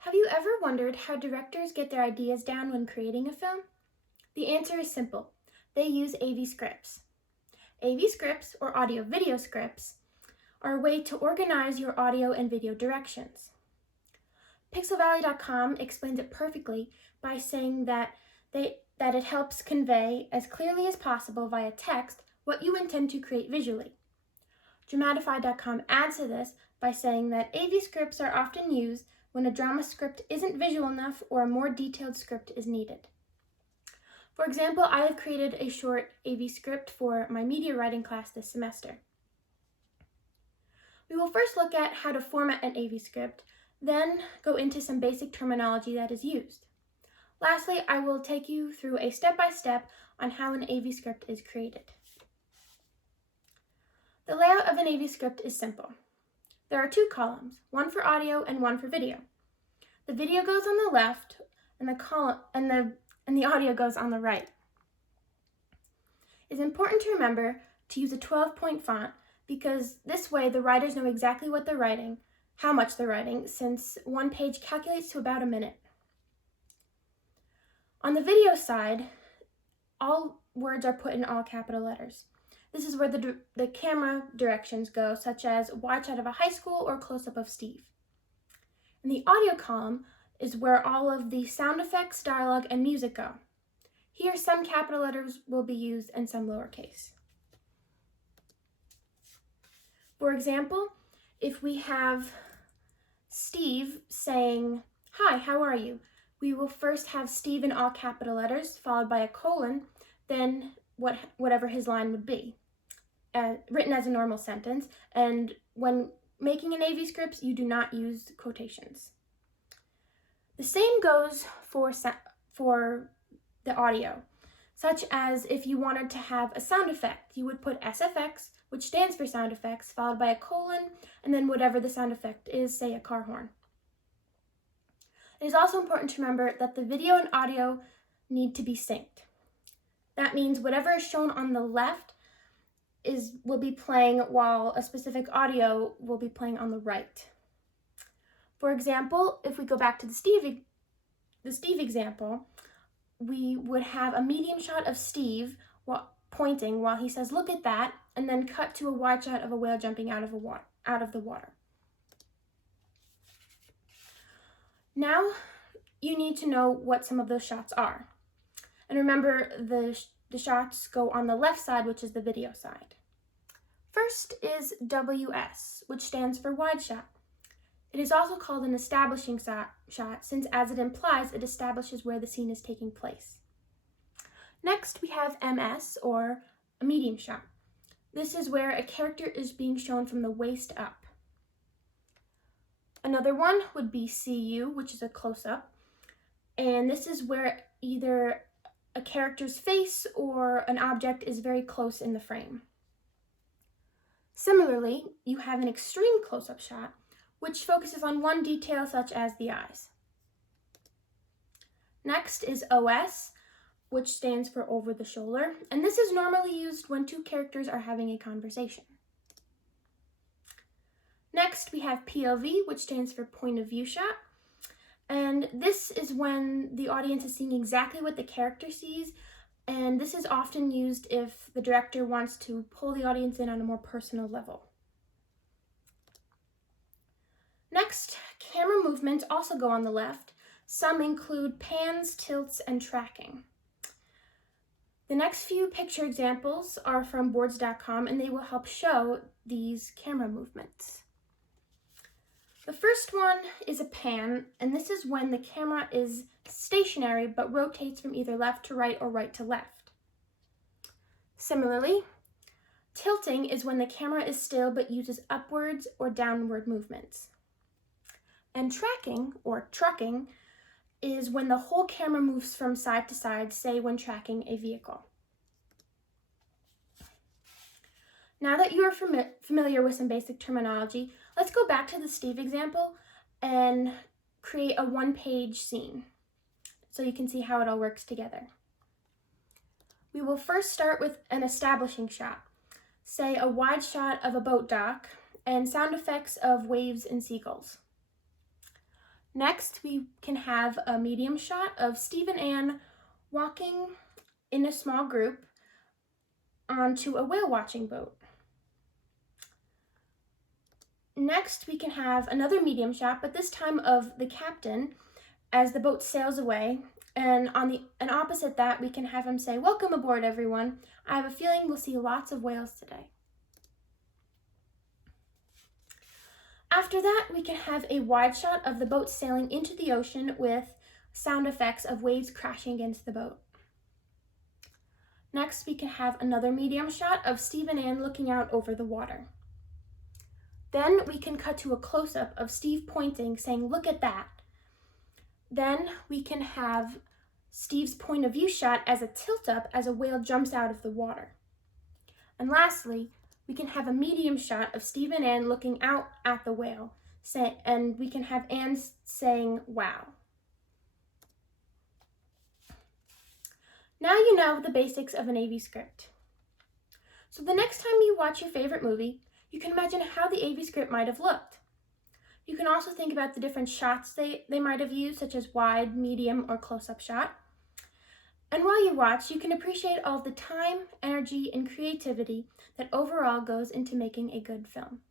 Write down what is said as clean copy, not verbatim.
Have you ever wondered how directors get their ideas down when creating a film? The answer is simple. They use AV scripts. AV scripts, or audio-video scripts, are a way to organize your audio and video directions. Pixelvalley.com explains it perfectly by saying that it helps convey as clearly as possible via text what you intend to create visually. Dramatify.com adds to this by saying that AV scripts are often used when a drama script isn't visual enough or a more detailed script is needed. For example, I have created a short AV script for my media writing class this semester. We will first look at how to format an AV script, then go into some basic terminology that is used. Lastly, I will take you through a step-by-step on how an AV script is created. The layout of an AV script is simple. There are two columns, one for audio and one for video. The video goes on the left and the audio goes on the right. It's important to remember to use a 12-point font because this way the writers know exactly what they're writing, how much they're writing, since one page calculates to about a minute. On the video side, all words are put in all capital letters. This is where the camera directions go, such as wide shot of a high school or close-up of Steve. In the audio column is where all of the sound effects, dialogue, and music go. Here, some capital letters will be used and some lowercase. For example, if we have Steve saying, "Hi, how are you?" we will first have Steve in all capital letters, followed by a colon, then whatever his line would be, written as a normal sentence. And when making an AV script, you do not use quotations. The same goes for the audio, such as if you wanted to have a sound effect, you would put SFX, which stands for sound effects, followed by a colon, and then whatever the sound effect is, say a car horn. It is also important to remember that the video and audio need to be synced. That means whatever is shown on the left will be playing while a specific audio will be playing on the right. For example, if we go back to the Steve example, we would have a medium shot of Steve pointing while he says, "Look at that," and then cut to a wide shot of a whale jumping out of the water. Now you need to know what some of those shots are. And remember, the shots go on the left side, which is the video side. First is WS, which stands for wide shot. It is also called an establishing shot, since as it implies, it establishes where the scene is taking place. Next, we have MS, or a medium shot. This is where a character is being shown from the waist up. Another one would be CU, which is a close-up, and this is where either a character's face or an object is very close in the frame. Similarly, you have an extreme close-up shot, which focuses on one detail such as the eyes. Next is OS, which stands for over the shoulder, and this is normally used when two characters are having a conversation. Next, we have POV, which stands for point of view shot, and this is when the audience is seeing exactly what the character sees, and this is often used if the director wants to pull the audience in on a more personal level. Next, camera movements also go on the left. Some include pans, tilts, and tracking. The next few picture examples are from boards.com, and they will help show these camera movements. The first one is a pan, and this is when the camera is stationary but rotates from either left to right or right to left. Similarly, tilting is when the camera is still but uses upwards or downward movements. And tracking, or trucking, is when the whole camera moves from side to side, say when tracking a vehicle. Now that you are familiar with some basic terminology, let's go back to the Steve example and create a one-page scene so you can see how it all works together. We will first start with an establishing shot, say a wide shot of a boat dock and sound effects of waves and seagulls. Next, we can have a medium shot of Steve and Anne walking in a small group onto a whale watching boat. Next, we can have another medium shot, but this time of the captain as the boat sails away. And opposite that, we can have him say, "Welcome aboard, everyone. I have a feeling we'll see lots of whales today." After that, we can have a wide shot of the boat sailing into the ocean with sound effects of waves crashing against the boat. Next, we can have another medium shot of Steve and Anne looking out over the water. Then we can cut to a close-up of Steve pointing, saying, "Look at that." Then we can have Steve's point of view shot as a tilt-up as a whale jumps out of the water. And lastly, we can have a medium shot of Steve and Anne looking out at the whale, and we can have Anne saying, "Wow." Now you know the basics of an AV script. So the next time you watch your favorite movie, you can imagine how the AV script might have looked. You can also think about the different shots they might have used, such as wide, medium, or close-up shot. And while you watch, you can appreciate all the time, energy, and creativity that overall goes into making a good film.